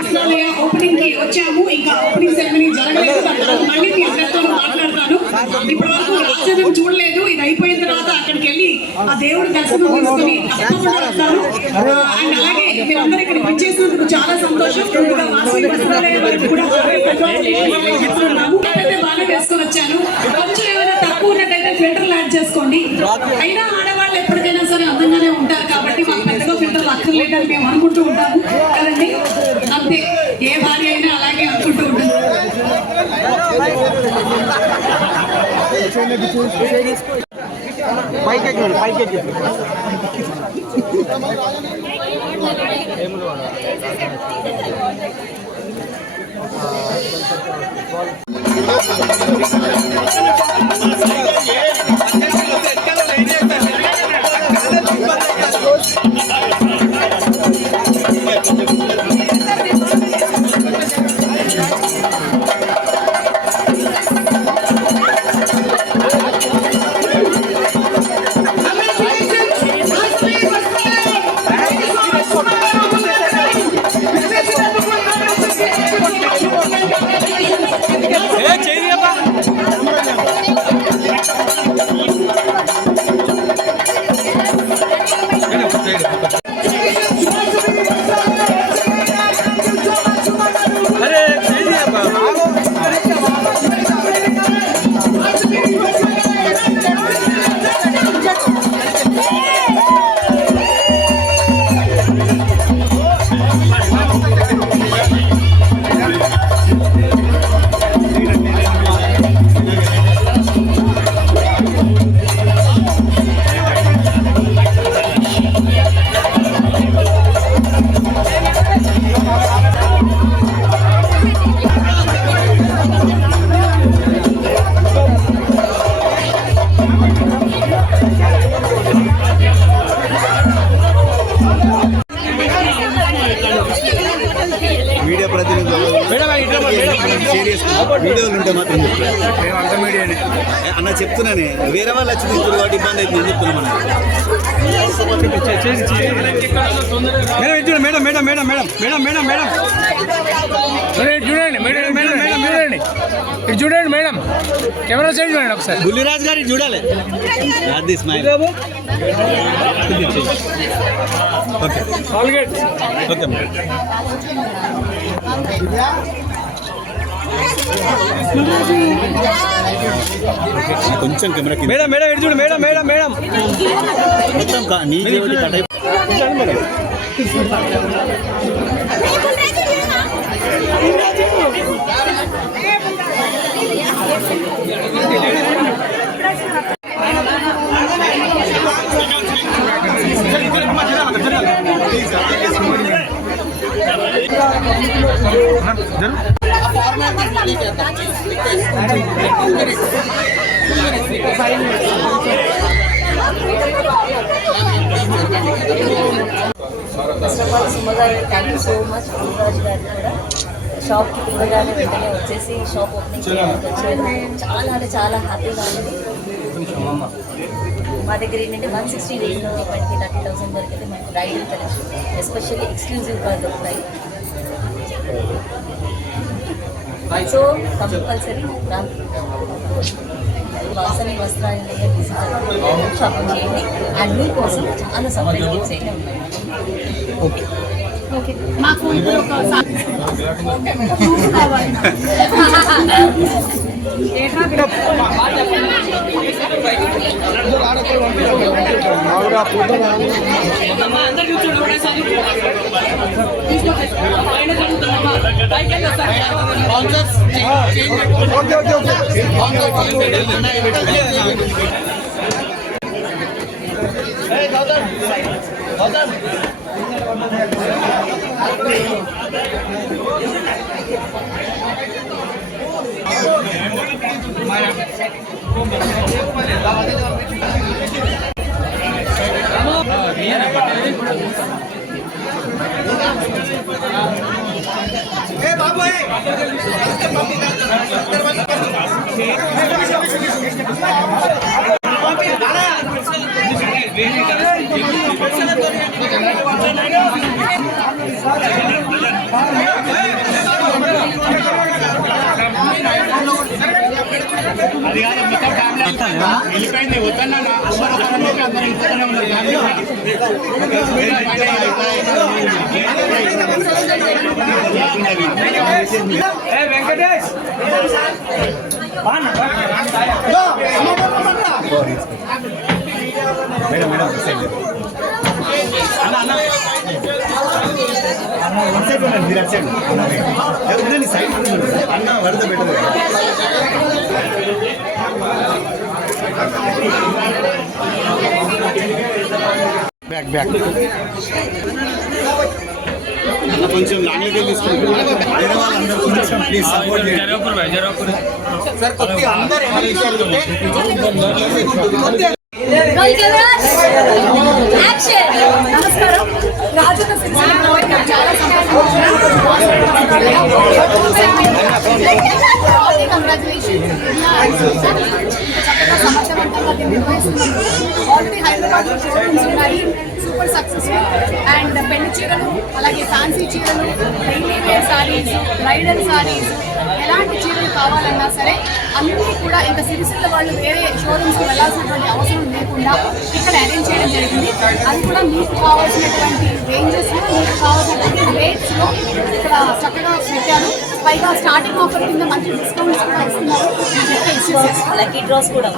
వస్త్రాలయ opening కి వచ్చాము. ఇంకా ఓపెనింగ్ సెరమనీ జరగలేదు. మళ్ళీ మీ అందరితో మాట్లాడతాను. ఇప్పటి వరకు రాజధాని చూడలేదు. ఇది అయిపోయిన తర్వాత అక్కడికి వెళ్ళి ఆ దేవుడి దర్శనం తీసుకుని తప్పకుండా వస్తాను. అండ్ అలాగే మీరందరూ ఇక్కడ విచ్చేసినందుకు చాలా సంతోషం. వాసవి వస్త్రాలయ వరకు కూడా బాగా వేసుకొని వచ్చాను. కొంచెం ఏమైనా తక్కువ ఉన్నట్టయితే ఫిల్టర్లు యాడ్ చేసుకోండి. అయినా ఆడవాళ్ళు ఎప్పటికైనా సరే అందంగానే ఉంటారు కాబట్టి మాకు పెద్దగా ఫిల్టర్లు అక్కర్లేదని మేము అనుకుంటూ ఉంటాము కదండి. అంతే, ఏ భార్య అయినా అలాగే అనుకుంటూ ఉంటుంది. వీడియోలు ఉంటే మాత్రం అన్న చెప్తున్నానే, వేరే వాళ్ళు వచ్చి ఇప్పుడు వాటి ఇబ్బంది అయితే నేను చెప్తున్నా. Madam madam madam madam madam madam madam చూడండి మేడం మేడం మేడం చూడండి, ఇటు చూడండి మేడం, కెమెరా సైడ్ చూడండి ఒకసారి. బుల్లిరాజు గారికి చూడాలి. ఓకే ఓకే కొంచెం కెమెరా మేడం మేడం ఎటు చూడు మేడం మేడం మేడం మొత్తం నీకే కట్ అయిపోయింది. ఫస్ట్ ఆఫ్ ఆల్ సుమగారు thank you so much. Gururaju గారు కూడా షాప్కి పిల్లగానే వెంటనే వచ్చేసి షాప్ ఓపెనింగ్ చేయడానికి వచ్చారు. చాలా అంటే చాలా హ్యాపీగా ఉంది. మా దగ్గర ఏంటంటే 160 రేంజ్లో మనకి 30,000 వరకు అయితే మనకి బ్రైడల్ కలెక్షన్ ఎస్పెషల్లీ ఎక్స్క్లూజివ్గా దొరుకుతాయి. సో కంపల్సరీ వాసవి వస్త్రాలయ షాపింగ్ చేయండి. అండ్ మీకోసం చాలా సర్ప్రైజ్ గిఫ్ట్స్ అయితే ఉన్నాయి. ఓకే, మాకు ఇప్పుడు ఒక కావాలి. వెళ్ళిపోయింది వద్దన్నా అందరూ ఇంట్లోనే ఉన్నారు. వెంకటేష్ మేడం మేడం అన్న సైడ్ ఉండండి, మీరు అటు సైడ్ సైడ్ అన్న వరద పెట్టదు. బ్యాక్ బ్యాక్ అన్న కొంచెం లాంగ్వేజ్ తీసుకుంటాం. వేరే వాళ్ళందరూ కొంచెం ప్లీజ్ సపోర్ట్ చేయండి. నమస్కారం. రాజన్న సినిమాలో చాలా ఆల్రెడీ హైదరాబాద్ షోరూమ్స్ ఉన్నాయి, సూపర్ సక్సెస్ఫుల్. అండ్ పెళ్లి చీరలు, అలాగే ఫ్యాన్సీ చీరలు, daily wear saris, bridal saris, ఎలాంటి చీరలు కావాలన్నా సరే అన్నీ కూడా ఇంకా సిరిసిల్ల వాళ్ళు వేరే షోరూమ్స్కి వెళ్ళాల్సినటువంటి అవసరం లేకుండా ఇక్కడ అరేంజ్ చేయడం జరిగింది. అది కూడా మీకు కావాల్సినటువంటి రేంజెస్, మీకు కావాల్సినటువంటి రేట్స్లో ఇక్కడ చక్కగా పెట్టారు. పైగా స్టార్టింగ్ ఆఫర్ కింద మంచి డిస్కౌంట్స్ కూడా ఇస్తున్నారు. లక్కీ డ్రాస్ కూడా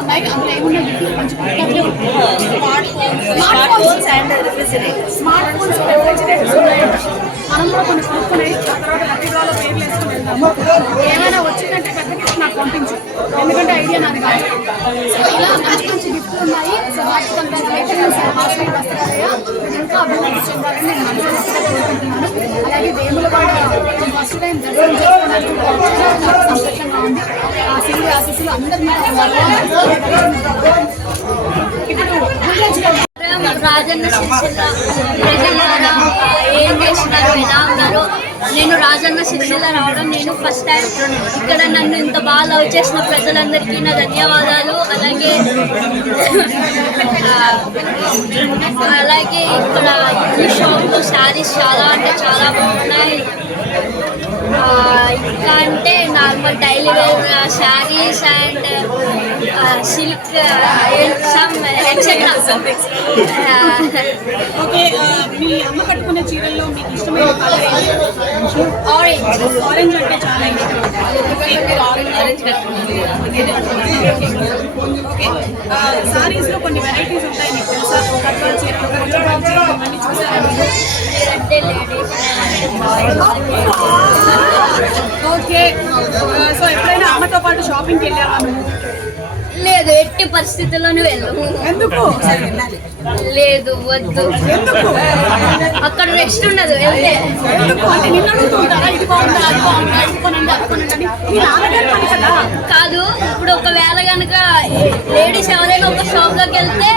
ఉన్నాయి. అందులో ఏమున్నాయి మంచి smart phones and refrigerators. Smart phones, refrigerators ఉన్నాయి. మనం కూడా కొన్ని కొనుక్కుని ఆ తర్వాత లక్కీ డ్రాలో పేర్లు వేసుకుని వెళ్తాము. ఏమైనా వచ్చిందంటే పెద్ద గిఫ్ట్ నాకు పంపించు, ఎందుకంటే ఐడియా నాది కాదు. సో ఇలా మంచి మంచి గిఫ్ట్లు ఉన్నాయి. సో వాటి కంగ్రాచులేషన్స్ హాస్టల్ వస్తారయ్యా, మీరు ఇంకా అభివృద్ధి చెందాలని నేను మనస్ఫూర్తిగా కోరుకుంటున్నాను. అలాగే వేములవాడ ఫస్ట్ టైం దర్శనం చేసుకోవడానికి చాలా సంతోషంగా ఉంది. ఆ శ్రీ ఆశీస్సులు అందరి మీద ఇప్పుడు రాజన్న సిరిసిల్ల ప్రజలారా ఏం చేస్తున్నారు, ఎలా ఉన్నారు? నేను రాజన్న సిరిసిల్ల రావడం నేను ఫస్ట్ టైం. ఇక్కడ నన్ను ఇంత బాగా లవ్ చేసిన ప్రజలందరికీ నా ధన్యవాదాలు. అలాగే ఇక్కడ ఈ షాప్లో శారీస్ చాలా అంటే చాలా బాగున్నాయి. ఇంకా అంటే normal daily wear saris and silk some etcetera. Okay, మీ అమ్మ కట్టుకునే చీరల్లో మీకు ఇష్టమైన కలర్ ఆరెంజ్ అంటే చాలా ఇష్టం. ఓకే, సారీస్లో కొన్ని వెరైటీస్ ఉంటాయి మీకు తెలుసా? కట్వాల్ చీరలు, కట్వాల్ చీరలు ఇవన్నీ చూసారా? ఓకే, సో ఎప్పుడైనా అమ్మతో పాటు షాపింగ్కి వెళ్ళావా నువ్వు? లేదు, ఎట్టి పరిస్థితుల్లోనూ వెళ్ళము. ఎందుకు? లేదు, వద్దు. ఎందుకు? అక్కడ రెస్ట్ ఉండదు వెళ్తే. ఎందుకు అంటే నిన్ను అడుగుతుంటారా? ఇది బాగుందా, అది బాగుందా, ఇది కొనండి, అది కొనండి అని. మీ నాన్నగారు పని కదా. కాదు, ఇప్పుడు ఒకవేళ కనుక లేడీస్ ఎవరైనా ఒక షాప్ లోకి వెళ్తే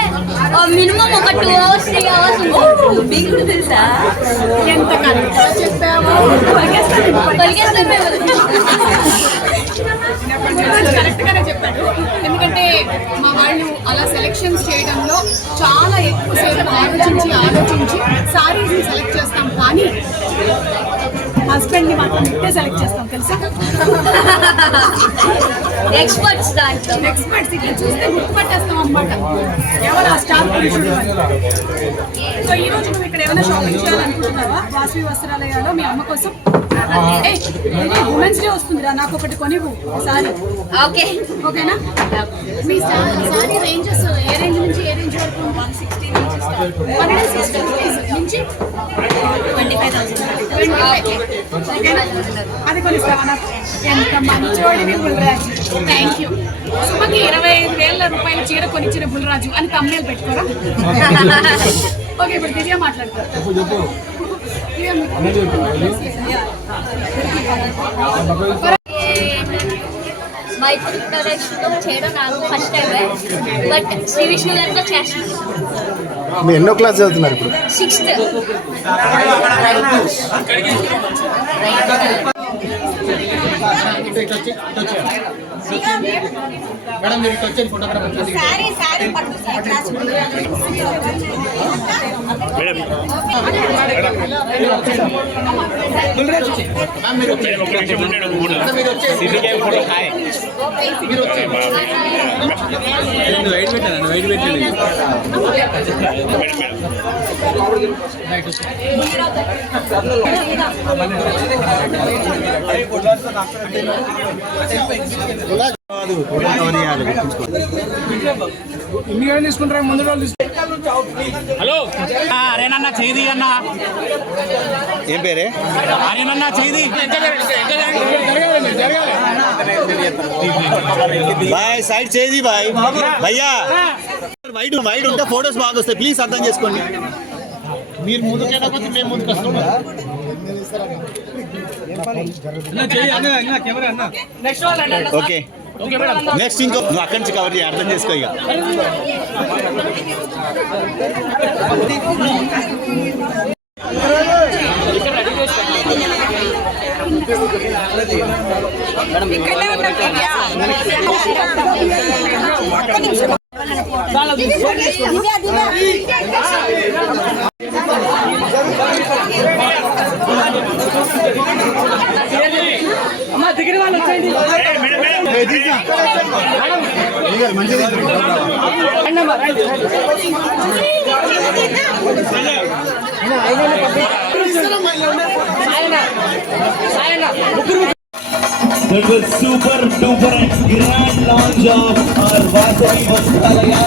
మినిమం ఒక 2 hours 3 hours ఉంటుంది. మీకు కూడా తెలుసా? ఎంత కరెక్ట్గా చెప్పావో. కరెక్ట్ గానే చెప్పాడు. ఎందుకంటే మా వాళ్ళు అలా సెలెక్షన్స్ చేయడంలో చాలా ఎక్కువసేపు ఆలోచించి సారీస్ని సెలెక్ట్ చేస్తాం, కానీ హస్బెండ్ని మాత్రం ఇట్టే సెలెక్ట్ చేస్తాం తెలుసా? ఎక్స్పర్ట్స్ దాంట్లో. ఎక్స్పర్ట్స్ ఇక్కడ చూస్తే గుర్తుపట్టేస్తాం అన్నమాట ఎవరు ఆ స్టార్ పురుషుడు అని. సో ఈ రోజు నువ్వు ఇక్కడ ఏమైనా షాపింగ్ చేయాలనుకుంటున్నావా వాసవి వస్త్రాలయాలో మీ అమ్మ కోసం? ఉమెన్స్ డే వస్తుందిరా, నాకు ఒకటి కొనివ్వు సారీ. ఓకే, ఓకేనా? మీ సారీ రేంజెస్ ఏ రేంజ్ నుంచి ఏ రేంజ్ వరకు? 160 నుంచి స్టార్ట్. 160 నుంచి 25,000. అది కొనిస్తావా నాకు? ఎంత మంచోడివి బుల్రాజు, థ్యాంక్ యూ. సుమకి 25,000 రూపాయల చీర కొనిచ్చిన బుల్రాజు అని తమ్నేల్ పెట్టుకోరా? ఓకే, ఇప్పుడు దివ్య మాట్లాడతారు. మైత్రి ప్రదర్శనలో చేయడం నాకు first time, but Shri Vishnu గారితో చేస్తున్నాను. మీరు ఎన్నో క్లాస్ చదువుతున్నారు ఇప్పుడు? 6th. మేడం మీరు ఇటు వచ్చేది ఫోటోగ్రాఫర్ వైట్ పెట్టాను వైట్ పెట్టాను ఇన్ని కానీ తీసుకుంటారా ముందు వాళ్ళు హలో అరేనన్నా చేది అన్న ఏం పేరే అరేనన్నా చేది బాయ్ సైడ్ చేది బాయ్ భయ్యా వైడ్ వైడ్ ఉంటే ఫొటోస్ బాగా వస్తాయి ప్లీజ్ అర్థం చేసుకోండి మీరు ముందుకు వెళ్ళకపోతే మేము ముందుకు వస్తున్నాం ఓకే నెక్స్ట్ ఇంకో నువ్వు అక్కడి నుంచి కవర్ చేయి అర్థం చేసుకో ఇక దగ్గర వాళ్ళు వచ్చేయండి That was super duper and grand launch of our Vasavi Vastralaya.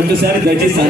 ఒక్కసారి దయచేసి